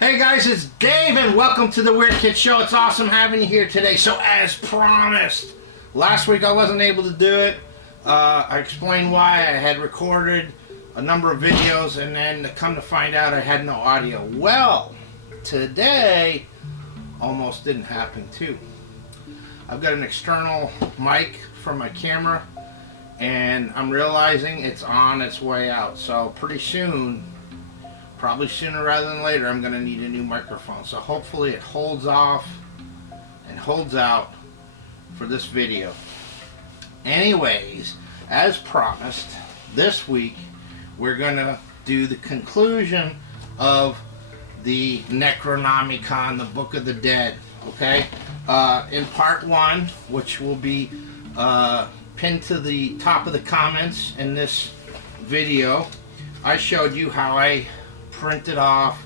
Hey guys, it's Dave and welcome to the Weird Kid Show. It's awesome having you here today. So as promised, last week I wasn't able to do it. I explained why. I had recorded a number of videos and then come to find out I had no audio. Well, today almost didn't happen too. I've got an external mic from my camera and I'm realizing it's on its way out. So pretty soon, probably sooner rather than later, I'm going to need a new microphone. So hopefully it holds off and holds out for this video. Anyways, as promised, this week we're going to do the conclusion of the Necronomicon, the Book of the Dead. Okay? In part one, which will be pinned to the top of the comments in this video, I showed you how I printed off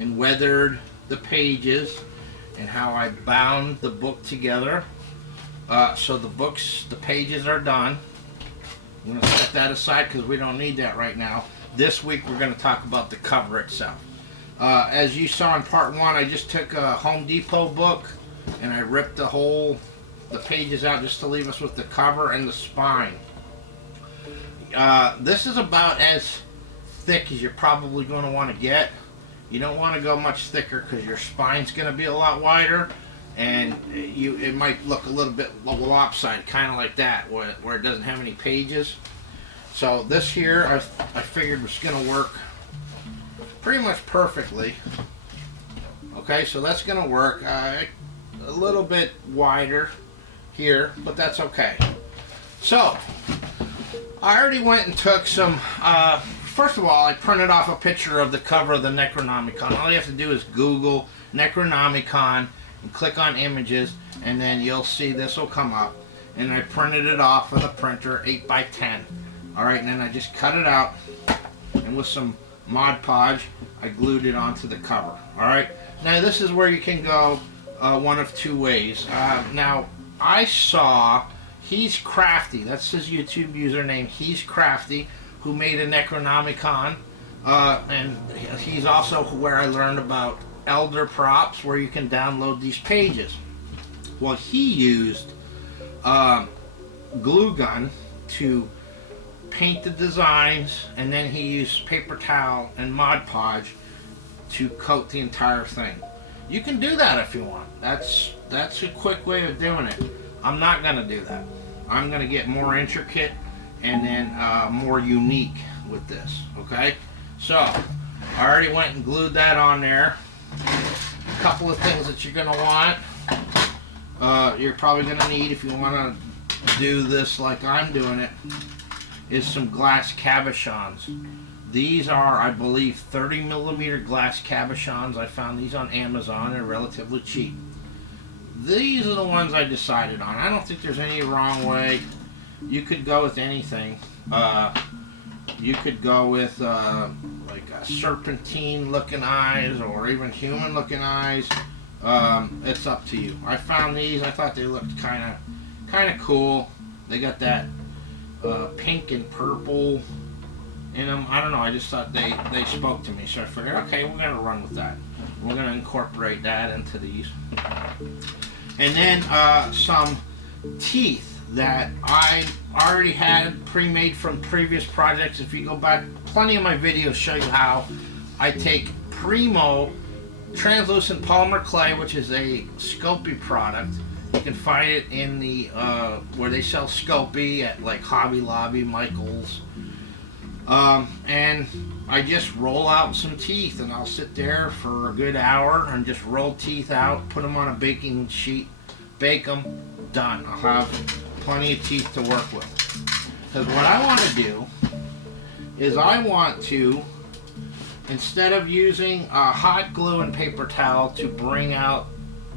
and weathered the pages and how I bound the book together. So the pages are done. I'm going to set that aside because we don't need that right now. This week we're going to talk about the cover itself. As you saw in part one, I just took a Home Depot book and I ripped the pages out just to leave us with the cover and the spine. This is about as thick as you're probably going to want to get. You don't want to go much thicker because your spine's going to be a lot wider and it might look a little bit lopsided, kind of like that, where it doesn't have any pages. So this here I figured was going to work pretty much perfectly. Okay, so that's going to work. A little bit wider here, but that's okay. So I already went and took some first of all, I printed off a picture of the cover of the Necronomicon. All you have to do is Google Necronomicon and click on images, and then you'll see this will come up. And I printed it off with a printer, 8x10. Alright, and then I just cut it out, and with some Mod Podge, I glued it onto the cover. Alright, now this is where you can go one of two ways. Now, I saw He's Crafty, that's his YouTube username, He's Crafty, who made a Necronomicon, and he's also where I learned about Elder Props, where you can download these pages. Well, he used glue gun to paint the designs, and then he used paper towel and Mod Podge to coat the entire thing. You can do that if you want. That's a quick way of doing it. I'm not going to do that. I'm going to get more intricate and then more unique with this. Okay, so I already went and glued that on there. A couple of things that you're going to want, you're probably going to need if you want to do this like I'm doing it, is some glass cabochons. These are, I believe, 30mm glass cabochons. I found these on Amazon. They're relatively cheap. These are the ones I decided on. I don't think there's any wrong way. You could go with anything. You could go with like a serpentine looking eyes or even human looking eyes. It's up to you. I found these. I thought they looked kind of cool. They got that pink and purple in them. I don't know. I just thought they spoke to me. So I figured, okay, we're going to run with that. We're going to incorporate that into these. And then some teeth that I already had pre-made from previous projects. If you go back, plenty of my videos show you how I take Primo translucent polymer clay, which is a Sculpey product. You can find it in the where they sell Sculpey at like Hobby Lobby, Michaels, and I just roll out some teeth and I'll sit there for a good hour and just roll teeth out, put them on a baking sheet, bake them, done. I'll have plenty of teeth to work with. Because what I want to do is I want to, instead of using hot glue and paper towel to bring out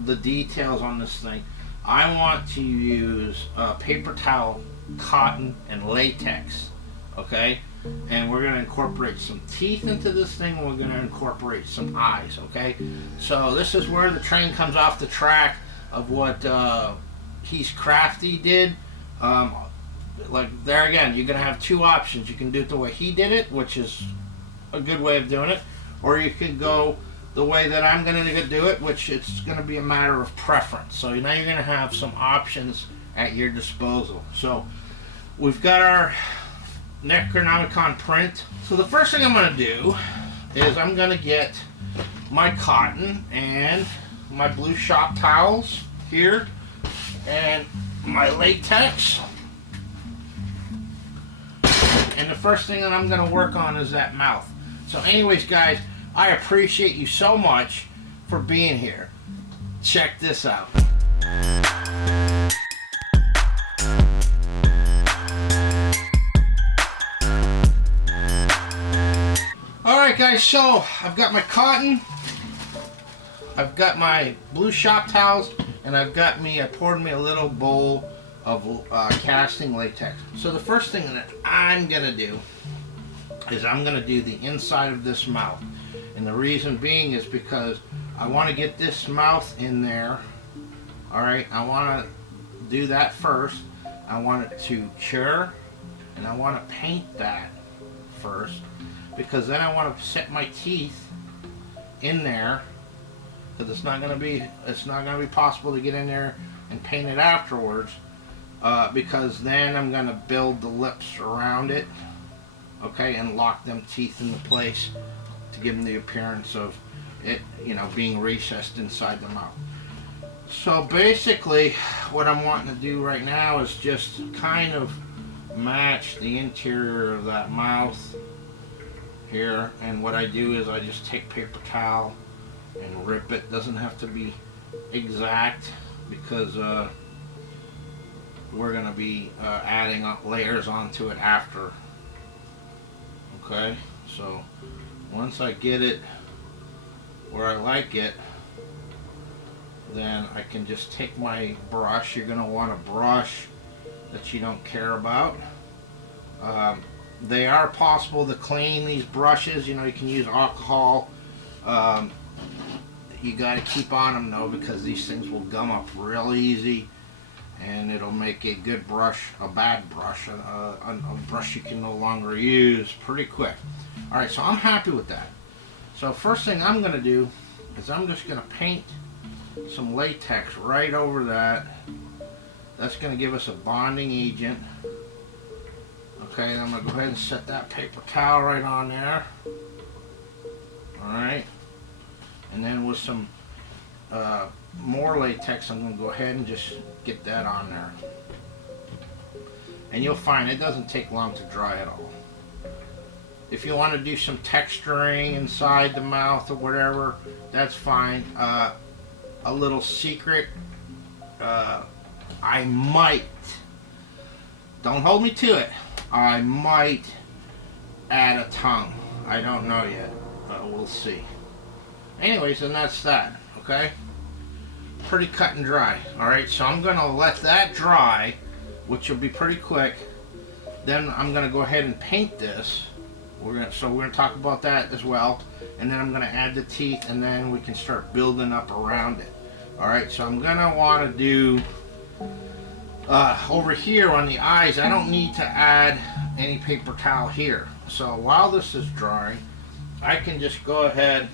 the details on this thing, I want to use paper towel, cotton, and latex. Okay? And we're going to incorporate some teeth into this thing, and we're going to incorporate some eyes. Okay? So this is where the train comes off the track of what He's Crafty did. Like there again, you're gonna have two options. You can do it the way he did it, which is a good way of doing it, or you can go the way that I'm going to do it, which it's going to be a matter of preference. So now you're going to have some options at your disposal. So we've got our Necronomicon print. So the first thing I'm going to do is I'm going to get my cotton and my blue shop towels here and my latex. And the first thing that I'm going to work on is that mouth. So anyways, guys, I appreciate you so much for being here. Check this out. Alright guys, so I've got my cotton, I've got my blue shop towels, and I poured me a little bowl of casting latex. So the first thing that I'm going to do is I'm going to do the inside of this mouth. And the reason being is because I want to get this mouth in there. Alright, I want to do that first. I want it to cure, and I want to paint that first, because then I want to set my teeth in there, because it's not going to be possible to get in there and paint it afterwards, because then I'm going to build the lips around it, okay, and lock them teeth into place to give them the appearance of it, you know, being recessed inside the mouth. So basically what I'm wanting to do right now is just kind of match the interior of that mouth here, and what I do is I just take paper towel and rip it. Doesn't have to be exact, because we're going to be adding up layers onto it after. Okay, so once I get it where I like it, then I can just take my brush. You're going to want a brush that you don't care about. They are possible to clean these brushes. You know, you can use alcohol. You got to keep on them though, because these things will gum up real easy, and it'll make a good brush a bad brush, a brush you can no longer use pretty quick. Alright, so I'm happy with that. So first thing I'm going to do is I'm just going to paint some latex right over that. That's going to give us a bonding agent. Okay, I'm going to go ahead and set that paper towel right on there. Alright, and then with some more latex, I'm going to go ahead and just get that on there. And you'll find it doesn't take long to dry at all. If you want to do some texturing inside the mouth or whatever, that's fine. A little secret, I might, don't hold me to it, I might add a tongue. I don't know yet, but we'll see. Anyways, and that's that, okay? Pretty cut and dry. Alright, so I'm going to let that dry, which will be pretty quick. Then I'm going to go ahead and paint this. We're going to talk about that as well. And then I'm going to add the teeth, and then we can start building up around it. Alright, so I'm going to want to do over here on the eyes, I don't need to add any paper towel here. So while this is drying, I can just go ahead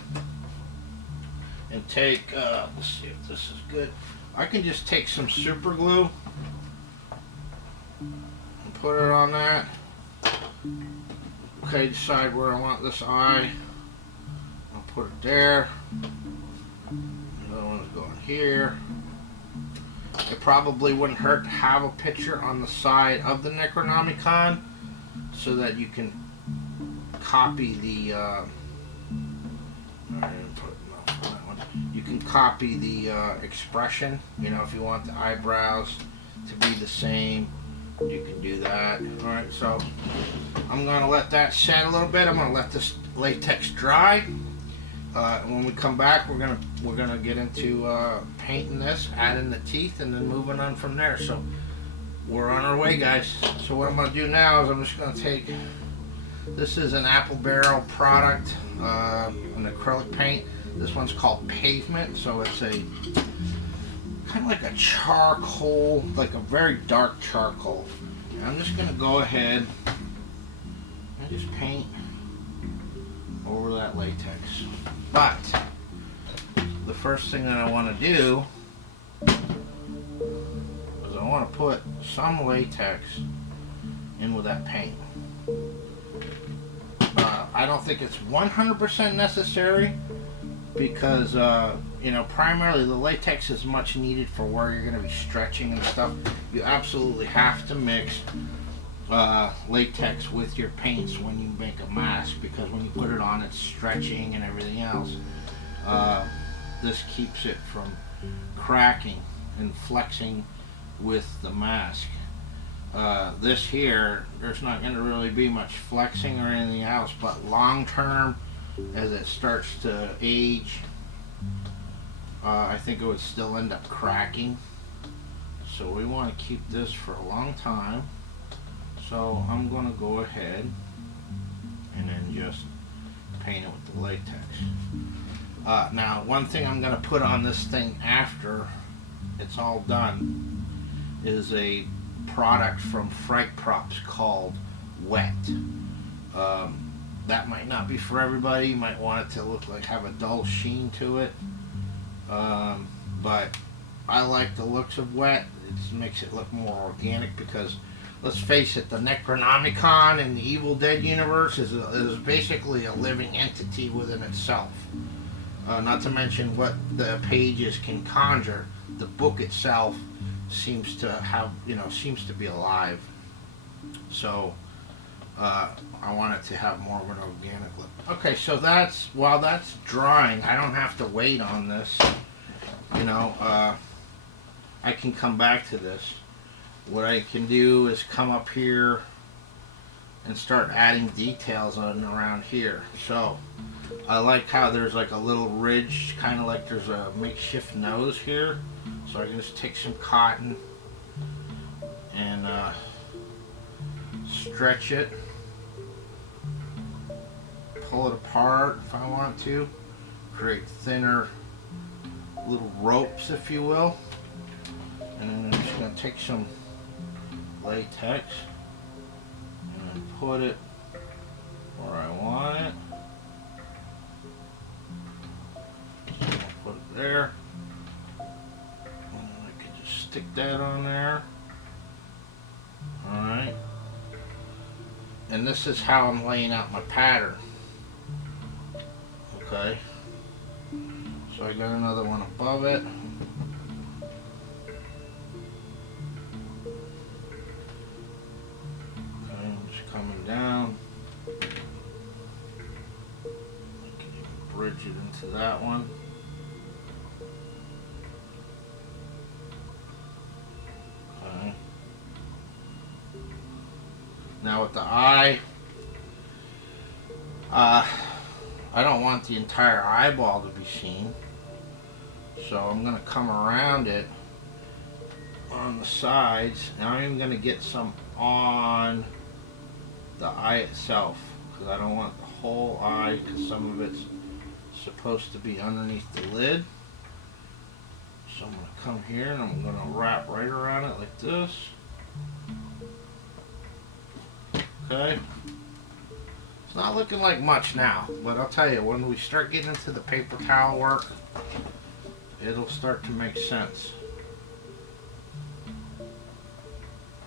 and take, let's see if this is good. I can just take some super glue and put it on that. Okay, decide where I want this eye. I'll put it there. Another one's going here. It probably wouldn't hurt to have a picture on the side of the Necronomicon so that you can copy the you can copy the expression. You know, if you want the eyebrows to be the same, you can do that. Alright, so I'm going to let that set a little bit. I'm going to let this latex dry. When we come back, we're gonna get into painting this, adding the teeth, and then moving on from there. So we're on our way, guys. So what I'm gonna do now is I'm just gonna take, this is an Apple Barrel product, an acrylic paint. This one's called Pavement, so it's a kind of like a charcoal, like a very dark charcoal. And I'm just gonna go ahead and just paint over that latex. But first thing that I want to do is I want to put some latex in with that paint. I don't think it's 100% necessary because, you know, primarily the latex is much needed for where you're going to be stretching and stuff. You absolutely have to mix latex with your paints when you make a mask, because when you put it on, it's stretching and everything else. This keeps it from cracking and flexing with the mask. This here, there's not going to really be much flexing or anything else, but long term, as it starts to age, I think it would still end up cracking. So we want to keep this for a long time. So I'm going to go ahead and then just paint it with the latex. Now, one thing I'm going to put on this thing after it's all done is a product from Fright Props called Wet. That might not be for everybody. You might want it to look like, have a dull sheen to it. But I like the looks of Wet. It makes it look more organic because, let's face it, the Necronomicon and the Evil Dead universe is basically a living entity within itself. Not to mention what the pages can conjure. The book itself seems to have, you know, seems to be alive. So I want it to have more of an organic look. Okay, so that's, while that's drying, I don't have to wait on this. You know, I can come back to this. What I can do is come up here and start adding details on around here. So I like how there's like a little ridge, kind of like there's a makeshift nose here. So I can just take some cotton and stretch it, pull it apart if I want to, create thinner little ropes, if you will. And then I'm just going to take some latex and put it where I want it. So I'll put it there. And then I can just stick that on there. Alright. And this is how I'm laying out my pattern. Okay. So I got another one above it. Okay, I'm just coming down. I can even bridge it into that one. Okay. Now with the eye, I don't want the entire eyeball to be seen, so I'm going to come around it on the sides, and I'm even going to get some on the eye itself, because I don't want the whole eye, because some of it's supposed to be underneath the lid. So I'm going to come here and I'm going to wrap right around it like this. Okay. It's not looking like much now, but I'll tell you, when we start getting into the paper towel work, it'll start to make sense.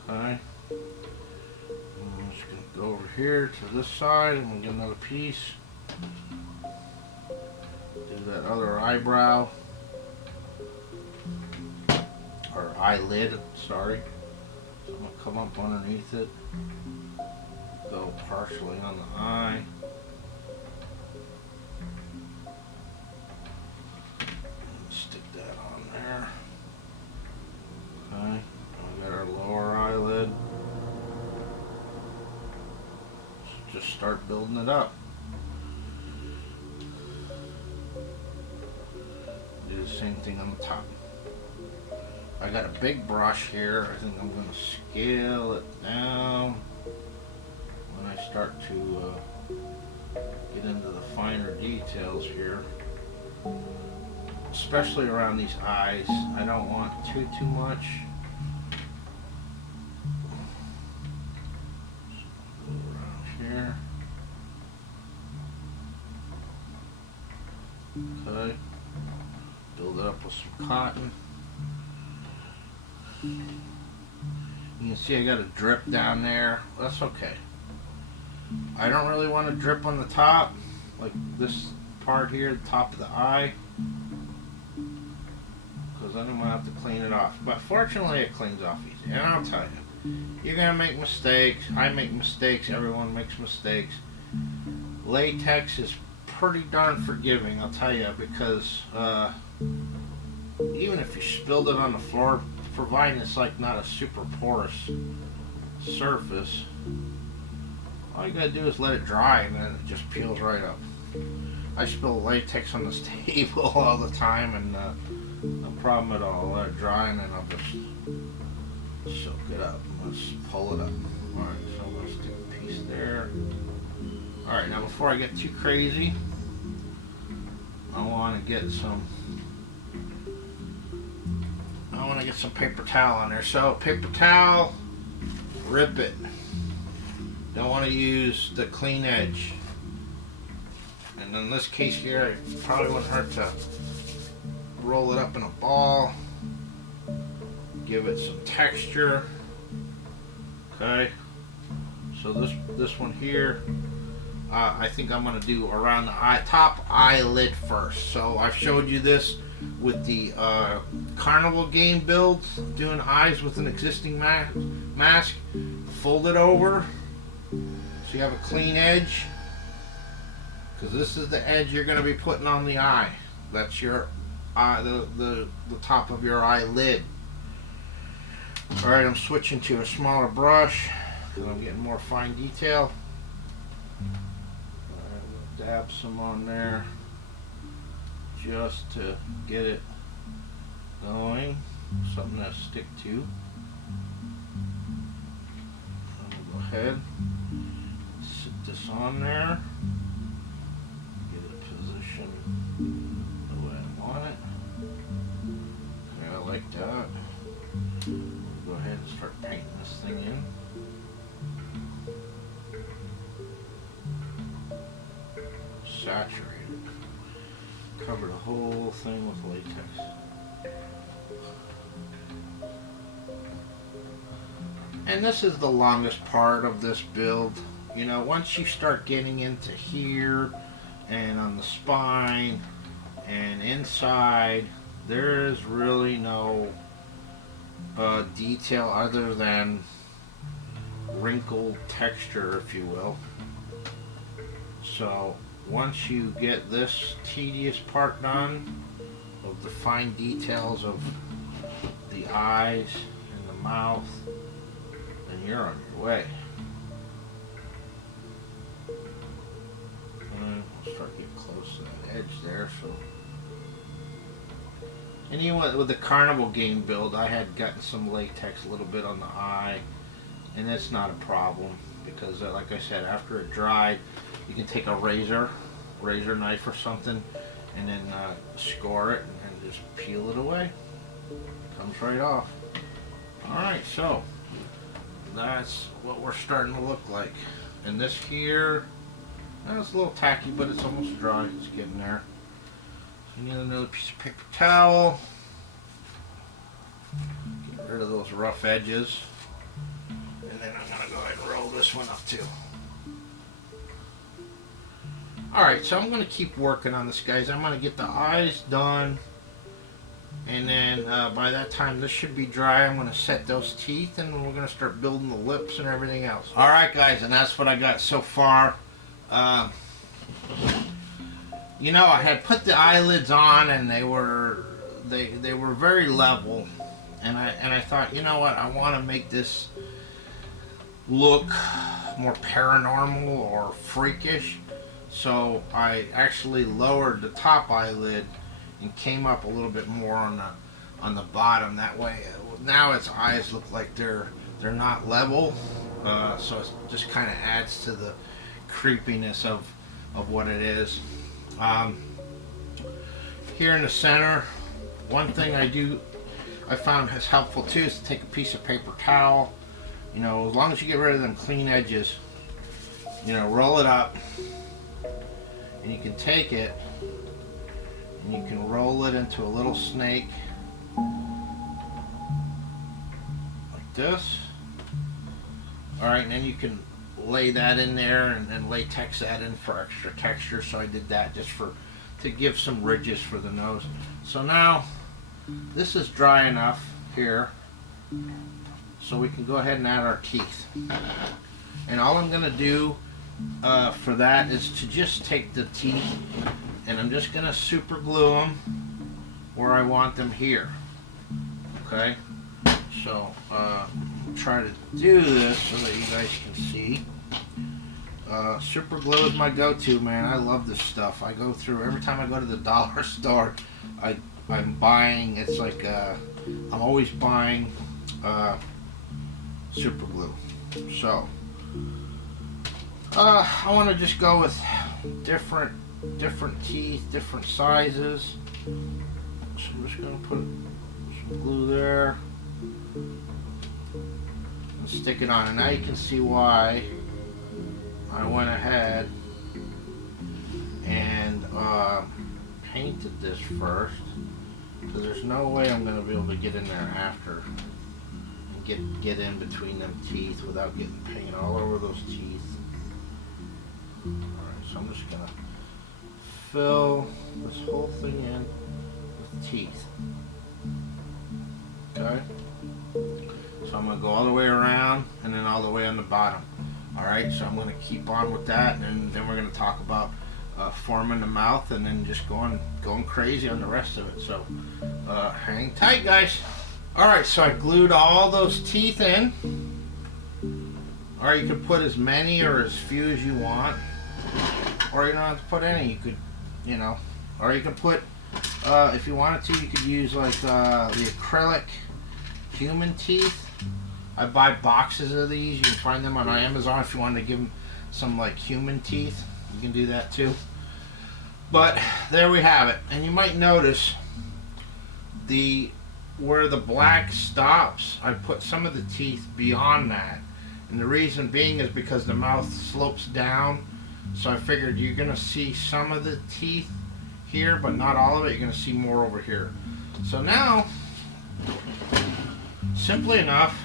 Okay. I'm just going to go over here to this side and we'll get another piece. Do that other eyebrow. Or eyelid, sorry. So I'm going to come up underneath it. Go partially on the eye. And stick that on there. Okay. We got our lower eyelid. So just start building it up. Do the same thing on the top. I got a big brush here. I think I'm going to scale it down when I start to get into the finer details here, especially around these eyes. I don't want too much. So go around here. Okay. Build it up with some cotton. You can see I got a drip down there. That's okay. I don't really want to drip on the top, like this part here, the top of the eye, because then I'm going to have to clean it off. But fortunately it cleans off easy. And I'll tell you, you're going to make mistakes. I make mistakes. Everyone makes mistakes. Latex is pretty darn forgiving, I'll tell you, because even if you spilled it on the floor, providing it's like not a super porous surface, all you gotta do is let it dry and then it just peels right up. I spill latex on this table all the time, and no problem at all. Let it dry and then I'll just soak it up. Let's pull it up. Alright, so let's do a piece there. Alright, now before I get too crazy, I want to get some paper towel on there. So paper towel, rip it. Don't want to use the clean edge. And in this case here, it probably wouldn't hurt to roll it up in a ball. Give it some texture. Okay. So this one here, I think I'm going to do around the top eyelid first. So I've showed you this with the carnival game builds, doing eyes with an existing mask. Fold it over so you have a clean edge, because this is the edge you're going to be putting on the eye. That's your eye, the top of your eyelid. Alright, I'm switching to a smaller brush because I'm getting more fine detail. Alright, we'll dab some on there just to get it going, something to stick to. I'll go ahead, sit this on there, get it positioned the way I want it. Okay, I like that. Go ahead and start painting this thing in. Saturated. Cover the whole thing with latex. And this is the longest part of this build. You know, once you start getting into here and on the spine and inside, there is really no detail other than wrinkled texture, if you will. So once you get this tedious part done of the fine details of the eyes and the mouth, then you're on your way. And we'll start getting close to that edge there. So, and you went with the carnival game build, I had gotten some latex a little bit on the eye, and that's not a problem because like I said, after it dried, you can take a razor knife or something and then score it and just peel it away. Comes right off. Alright, so that's what we're starting to look like. And this here, it's a little tacky, but it's almost dry. It's getting there. So you need another piece of paper towel. Get rid of those rough edges. And then I'm going to go ahead and roll this one up too. Alright, so I'm going to keep working on this, guys. I'm going to get the eyes done. And then by that time, this should be dry. I'm going to set those teeth, and we're going to start building the lips and everything else. Alright, guys, and that's what I got so far. You know, I had put the eyelids on, and they were very level. And I thought, you know what, I want to make this look more paranormal or freakish. So I actually lowered the top eyelid and came up a little bit more on the bottom. That way, now its eyes look like they're not level. So it just kind of adds to the creepiness of what it is. Here in the center, one thing I found is helpful too is to take a piece of paper towel. You know, as long as you get rid of them clean edges, you know, roll it up, and you can take it And you can roll it into a little snake like this. Alright, and then you can lay that in there and latex that in for extra texture. So I did that just to give some ridges for the nose. So now this is dry enough here, so we can go ahead and add our teeth. And all I'm going to do for that is to just take the teeth and I'm just going to super glue them where I want them here. Okay, so try to do this so that you guys can see. Super glue is my go-to, man. I love this stuff. I go through every time I go to the dollar store. I'm buying. It's like I'm always buying super glue. So I want to just go with different teeth, different sizes. So I'm just gonna put some glue there and stick it on. And now you can see why I went ahead and painted this first, because there's no way I'm going to be able to get in there after and get in between them teeth without getting paint all over those teeth. Alright, so I'm just going to fill this whole thing in with teeth. Okay? So I'm going to go all the way around and then all the way on the bottom. Alright, so I'm going to keep on with that, and then we're going to talk about forming the mouth and then just going crazy on the rest of it. So hang tight, guys. Alright, so I glued all those teeth in. Or you could put as many or as few as you want. Or you don't have to put any. You could, you know, or you could put, if you wanted to, you could use like the acrylic human teeth. I buy boxes of these. You can find them on Amazon if you want to give them some like human teeth. You can do that too. But there we have it. And you might notice where the black stops, I put some of the teeth beyond that. And the reason being is because the mouth slopes down. So I figured you're going to see some of the teeth here, but not all of it. You're going to see more over here. So now, simply enough,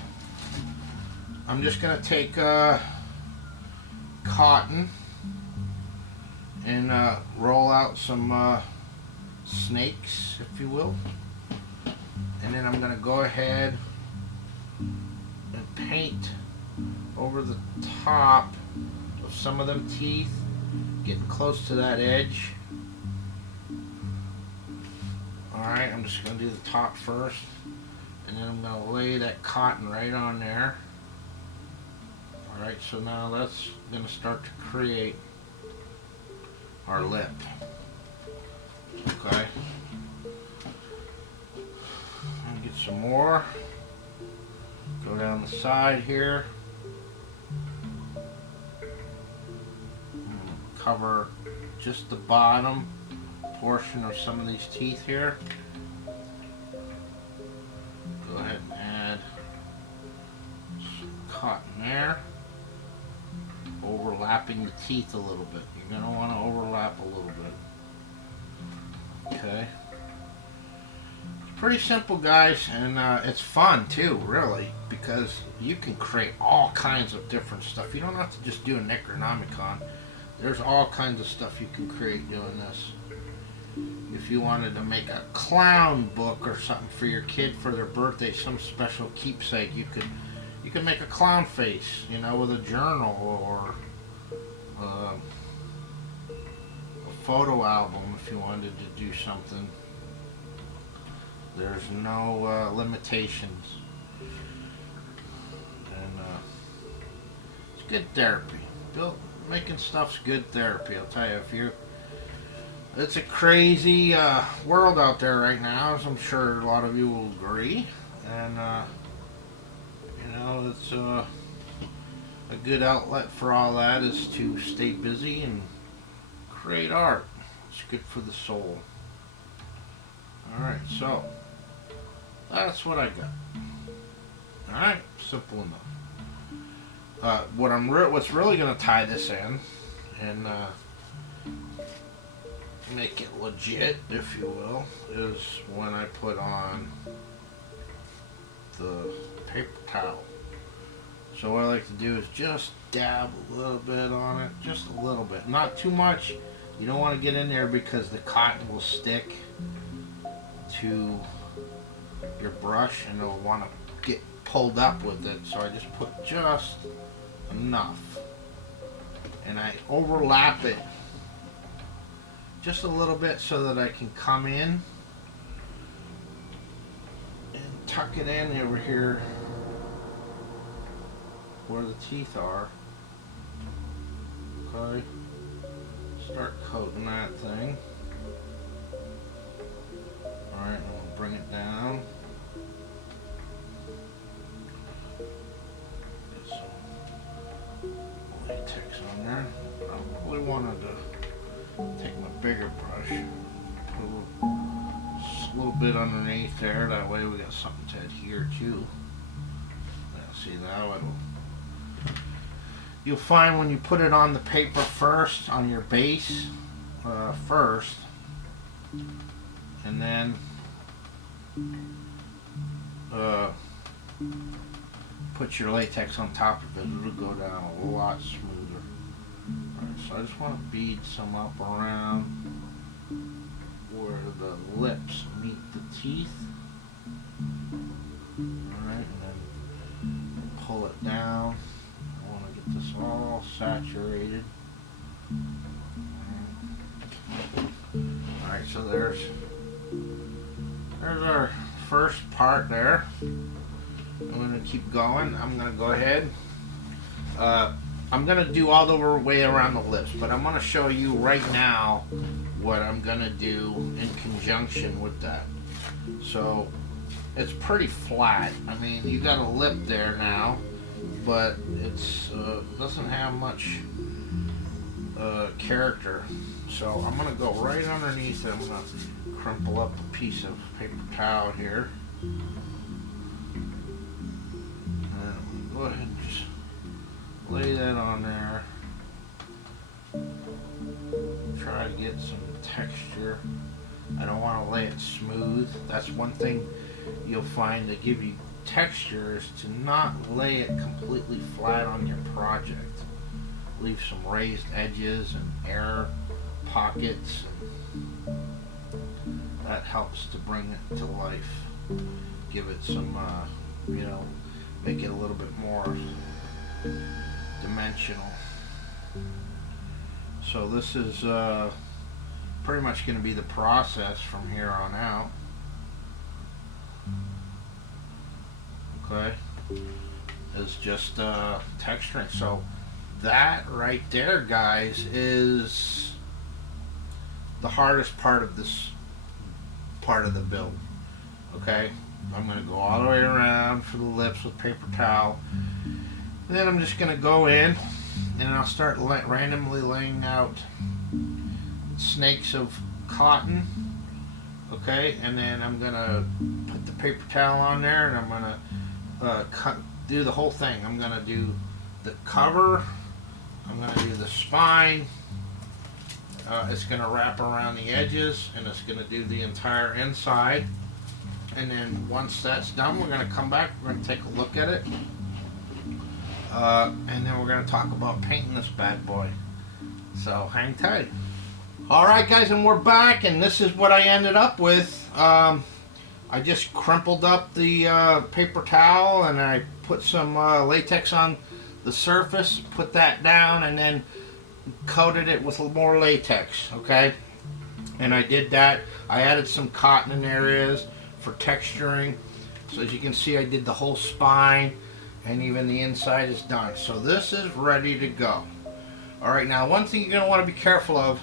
I'm just going to take cotton and roll out some snakes, if you will. And then I'm going to go ahead and paint over the top of some of them teeth, getting close to that edge. Alright, I'm just going to do the top first, and then I'm going to lay that cotton right on there. Alright, so now that's going to start to create our lip. Okay. And get some more. Go down the side here. Cover just the bottom portion of some of these teeth here. Go ahead and add some cotton there. Overlapping the teeth a little bit. You're going to want to overlap a little bit. Okay. It's pretty simple, guys, and it's fun too, really, because you can create all kinds of different stuff. You don't have to just do a Necronomicon. There's all kinds of stuff you can create doing this. If you wanted to make a clown book or something for your kid for their birthday, some special keepsake, you could make a clown face, you know, with a journal or a photo album if you wanted to do something. There's no limitations. And it's good therapy. Making stuff's good therapy, I'll tell you. It's a crazy world out there right now, as I'm sure a lot of you will agree. And you know, it's a good outlet for all that is to stay busy and create art. It's good for the soul. Alright, so that's what I got. Alright, simple enough. What's really going to tie this in, and make it legit, if you will, is when I put on the paper towel. So what I like to do is just dab a little bit on it, just a little bit, not too much. You don't want to get in there because the cotton will stick to your brush and it'll want to get pulled up with it. So I just put just enough and I overlap it just a little bit so that I can come in and tuck it in over here where the teeth are. Okay, start coating that thing. Alright, I'm going to bring it down. Get some latex on there. I really wanted to take my bigger brush, put a little bit underneath there, that way we got something to adhere to. Now see, now you'll find when you put it on the paper first, on your base first, and then put your latex on top of it, it'll go down a lot smoother. Alright, so I just want to bead some up around where the lips meet the teeth. Alright, and then pull it down. I want to get this all saturated. Alright, so there's our first part there. I'm going to keep going. I'm going to go ahead. I'm going to do all the way around the lips, but I'm going to show you right now what I'm going to do in conjunction with that. So it's pretty flat. I mean, you got a lip there now, but it's doesn't have much character. So I'm going to go right underneath it. I'm going to crumple up a piece of paper towel here. And go ahead and just lay that on there. Try to get some texture. I don't want to lay it smooth. That's one thing you'll find to give you texture is to not lay it completely flat on your project. Leave some raised edges and air pockets. That helps to bring it to life. Give it some, make it a little bit more dimensional. So this is pretty much going to be the process from here on out. Okay, is just texturing. So that right there, guys, is the hardest part of this part of the build. Okay, I'm going to go all the way around for the lips with paper towel, and then I'm just going to go in and I'll start randomly laying out snakes of cotton. Okay, and then I'm going to put the paper towel on there and I'm going to do the whole thing. I'm going to do the cover, I'm going to do the spine, it's going to wrap around the edges, and it's going to do the entire inside. And then once that's done, we're going to come back, we're going to take a look at it, and then we're going to talk about painting this bad boy. So hang tight. Alright guys, and we're back, and this is what I ended up with. I just crumpled up the paper towel and I put some latex on the surface, put that down, and then coated it with more latex. Okay, and I did that. I added some cotton in areas for texturing. So as you can see, I did the whole spine, and even the inside is done. So this is ready to go. Alright, now one thing you're going to want to be careful of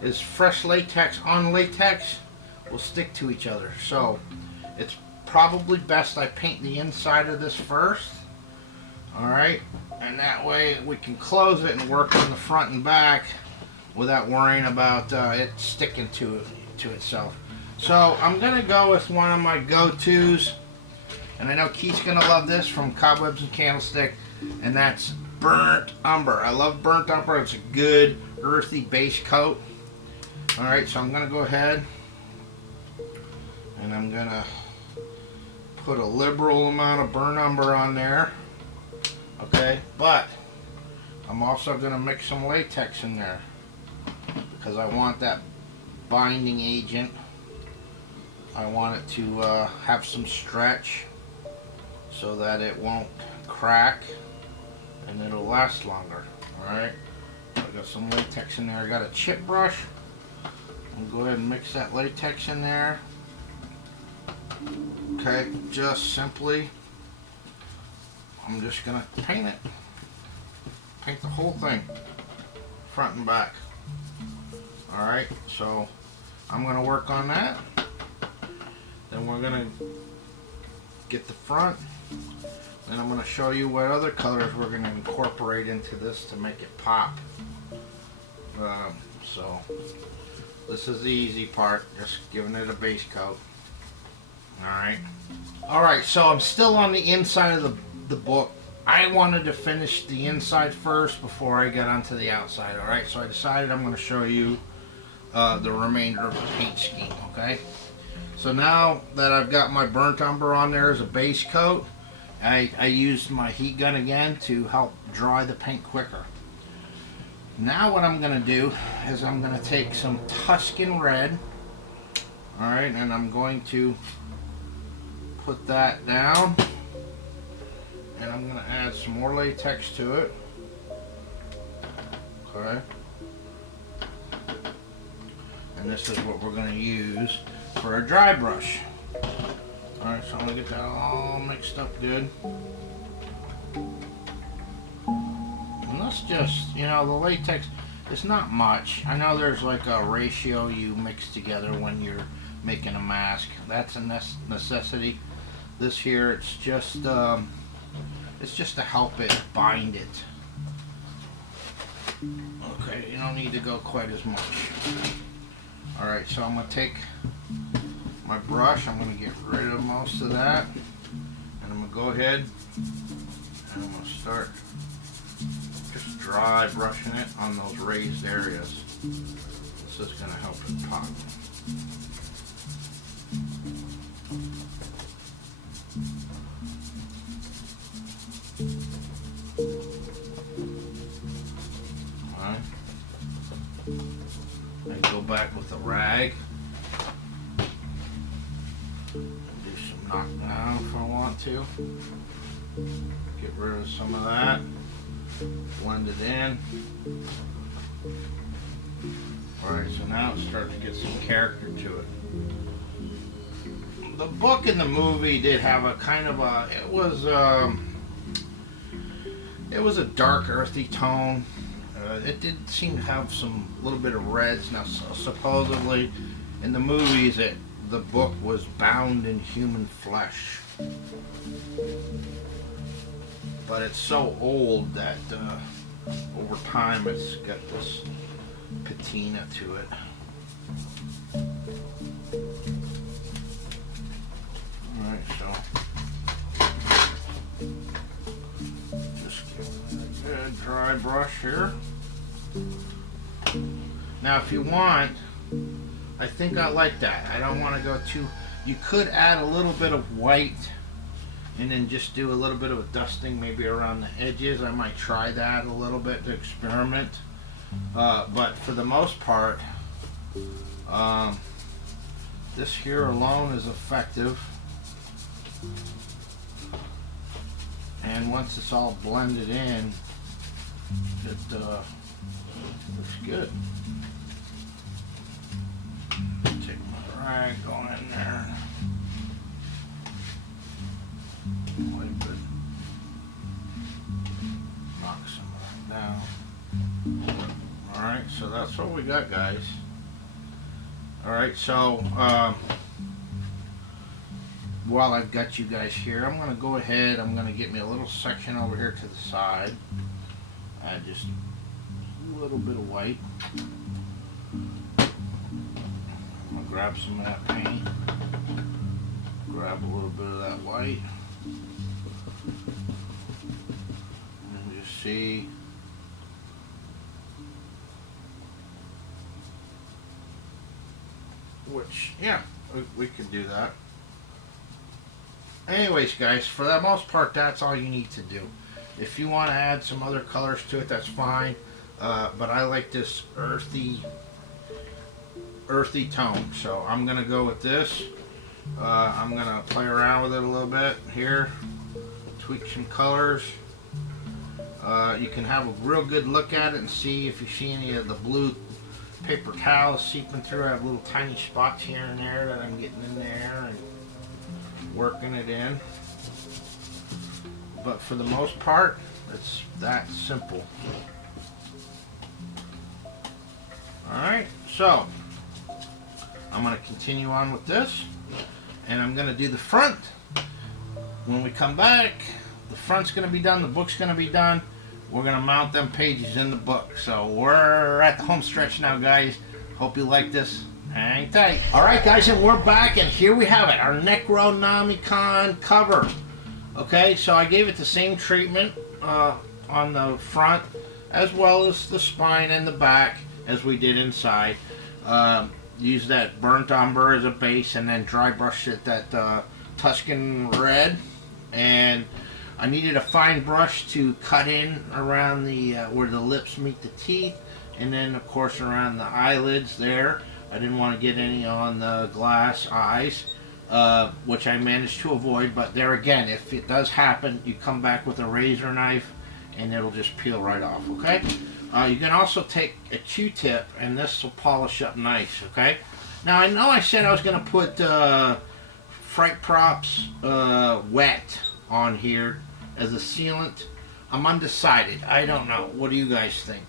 is fresh latex on latex will stick to each other. So it's probably best I paint the inside of this first. Alright, and that way we can close it and work on the front and back without worrying about it sticking to itself. So I'm going to go with one of my go-tos, and I know Keith's going to love this, from Cobwebs and Candlestick, and that's Burnt Umber. I love Burnt Umber. It's a good earthy base coat. Alright, so I'm going to go ahead and I'm going to put a liberal amount of burn umber on there. Okay, but I'm also going to mix some latex in there because I want that binding agent. I want it to have some stretch so that it won't crack and it'll last longer. Alright, I got some latex in there. I got a chip brush. I'm going to go ahead and mix that latex in there. Okay, just simply, I'm just going to paint it. Paint the whole thing, front and back. Alright, so I'm going to work on that. Then we're going to get the front. Then I'm going to show you what other colors we're going to incorporate into this to make it pop. So this is the easy part, just giving it a base coat. Alright. Alright, so I'm still on the inside of the book. I wanted to finish the inside first before I got onto the outside. Alright, so I decided I'm going to show you the remainder of the paint scheme. Okay. So now that I've got my burnt umber on there as a base coat, I used my heat gun again to help dry the paint quicker. Now what I'm going to do is I'm going to take some Tuscan red, alright, and I'm going to put that down, and I'm going to add some more latex to it. Okay. And this is what we're going to use for a dry brush. Alright, so I'm going to get that all mixed up good. And that's just, you know, the latex, it's not much. I know there's like a ratio you mix together when you're making a mask. That's a necessity. This here, it's just to help it bind it. Okay, you don't need to go quite as much. Alright, so I'm going to take my brush, I'm going to get rid of most of that, and I'm going to go ahead and I'm going to start just dry brushing it on those raised areas. This is going to help it pop. Alright. Then go back with a rag. Do some knockdown if I want to. Get rid of some of that. Blend it in. Alright, so now it's starting to get some character to it. The book and the movie did have a kind of a, it was a dark earthy tone. It did seem to have some little bit of reds. Now supposedly in the movies the book was bound in human flesh. But it's so old that over time it's got this patina to it. Alright, so just give it a good dry brush here. Now if you want, I think I like that. I don't want to go too, you could add a little bit of white and then just do a little bit of a dusting maybe around the edges. I might try that a little bit to experiment. But for the most part, this here alone is effective. And once it's all blended in, it looks good. Take my rag going in there. Wipe it. Knock some of that down. Alright, so that's what we got, guys. Alright, so while I've got you guys here, I'm going to go ahead, I'm going to get me a little section over here to the side. Add just a little bit of white. I'm going to grab some of that paint. Grab a little bit of that white. And you see which, yeah, we can do that. Anyways, guys, for the most part, that's all you need to do. If you want to add some other colors to it, that's fine. But I like this earthy tone, so I'm gonna go with this. I'm gonna play around with it a little bit here, tweak some colors. You can have a real good look at it and see if you see any of the blue paper towels seeping through. I have little tiny spots here and there that I'm getting in there and working it in. But for the most part, it's that simple. Alright, so I'm going to continue on with this, and I'm going to do the front. When we come back, the front's going to be done, the book's going to be done. We're going to mount them pages in the book. So we're at the home stretch now, guys. Hope you like this. Hang tight. Alright, guys, and we're back, and here we have it, our Necronomicon cover. Okay, so I gave it the same treatment on the front as well as the spine and the back as we did inside. Use that burnt umber as a base and then dry brushed it that Tuscan red. And I needed a fine brush to cut in around the where the lips meet the teeth, and then of course around the eyelids there. I didn't want to get any on the glass eyes, which I managed to avoid. But there again, if it does happen, you come back with a razor knife and it'll just peel right off, okay? You can also take a Q-tip and this will polish up nice, okay? Now I know I said I was going to put Fright Props wet on here as a sealant. I'm undecided. I don't know. What do you guys think?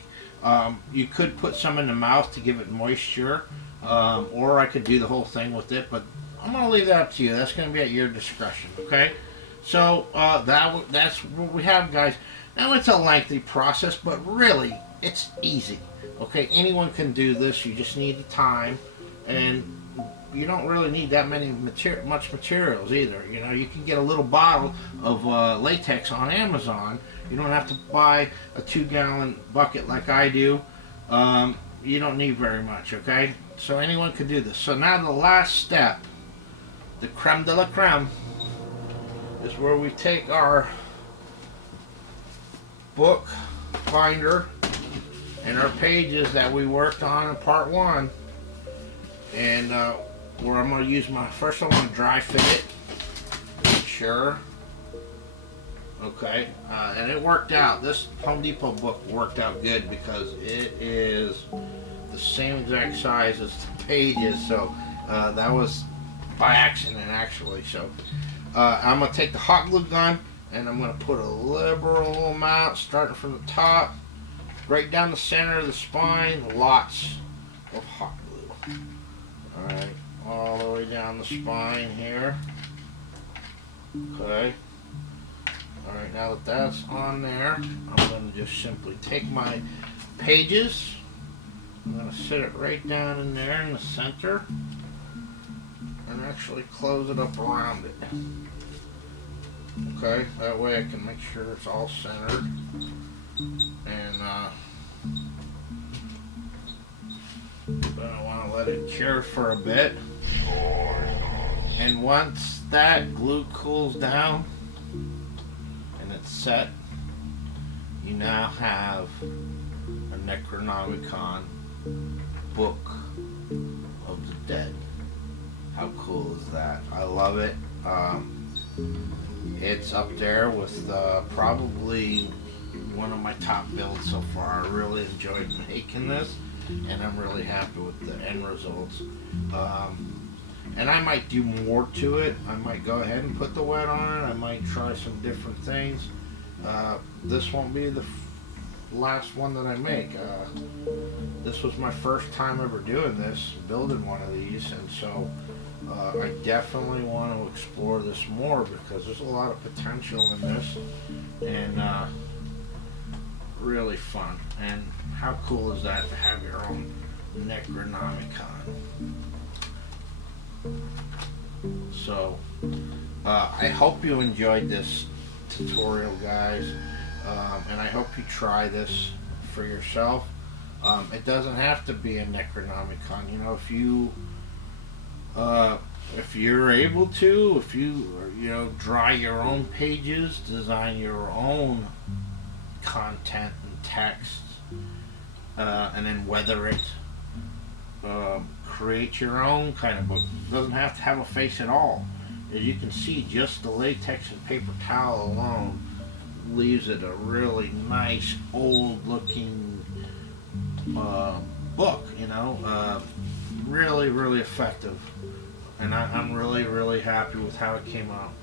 You could put some in the mouth to give it moisture, or I could do the whole thing with it, but I'm going to leave that up to you. That's going to be at your discretion, okay? So that's what we have, guys. Now it's a lengthy process, but really it's easy, okay? Anyone can do this. You just need the time, and you don't really need that much materials either. You know, you can get a little bottle of latex on Amazon. You don't have to buy a 2-gallon bucket like I do. You don't need very much, okay? So anyone can do this. So now the last step, the creme de la creme, is where we take our book binder and our pages that we worked on in part 1, and where I'm going to use first I want to dry fit it, make sure, okay, and it worked out. This Home Depot book worked out good because it is the same exact size as the pages, so that was by accident actually. So I'm going to take the hot glue gun and I'm going to put a liberal amount starting from the top right down the center of the spine, lots of hot glue. Alright, all the way down the spine here. Okay. Alright, now that that's on there, I'm going to just simply take my pages. I'm going to sit it right down in there in the center and actually close it up around it. Okay, that way I can make sure it's all centered. And then I want to let it cure for a bit. And once that glue cools down and it's set, you now have a Necronomicon book of the dead. How cool is that? I love it. It's up there with probably one of my top builds so far. I really enjoyed making this, and I'm really happy with the end results. And I might do more to it. I might go ahead and put the wet on it. I might try some different things. This won't be the last one that I make. This was my first time ever doing this, building one of these, and so I definitely want to explore this more because there's a lot of potential in this, and really fun. And how cool is that to have your own Necronomicon? So I hope you enjoyed this tutorial, guys, and I hope you try this for yourself. It doesn't have to be a Necronomicon. You know, if you If you're able to, if you draw your own pages, design your own content and text, and then weather it. Create your own kind of book. It doesn't have to have a face at all. As you can see, just the latex and paper towel alone leaves it a really nice, old-looking book. Really, really effective, and I'm really, really happy with how it came out.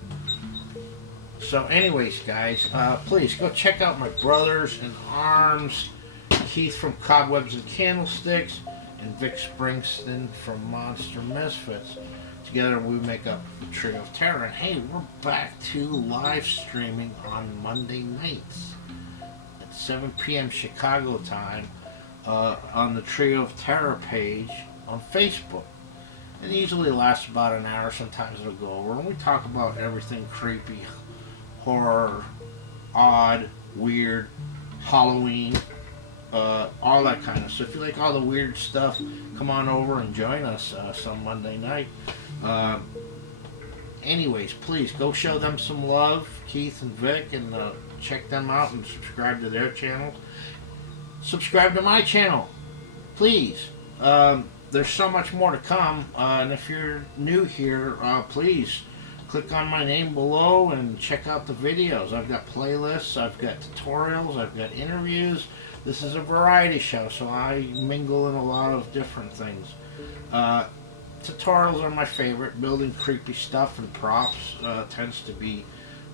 So, anyways, guys, please go check out my brothers in arms, Keith from Cobwebs and Candlesticks, and Vic Springston from Monster Misfits. Together we make up the Trio of Terror. And hey, we're back to live streaming on Monday nights at 7 p.m. Chicago time on the Trio of Terror page on Facebook. It usually lasts about an hour. Sometimes it'll go over. And we talk about everything creepy, horror, odd, weird, Halloween, all that kind of stuff. If you like all the weird stuff, come on over and join us some Monday night. Anyways, please go show them some love, Keith and Vic, and check them out and subscribe to their channels. Subscribe to my channel, please. There's so much more to come, and if you're new here, please click on my name below and check out the videos. I've got playlists, I've got tutorials, I've got interviews. This is a variety show, so I mingle in a lot of different things. Tutorials are my favorite. Building creepy stuff and props tends to be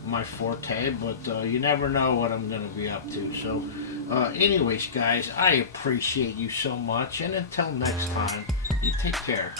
my forte, but you never know what I'm going to be up to. So, anyways, guys, I appreciate you so much, and until next time, you take care.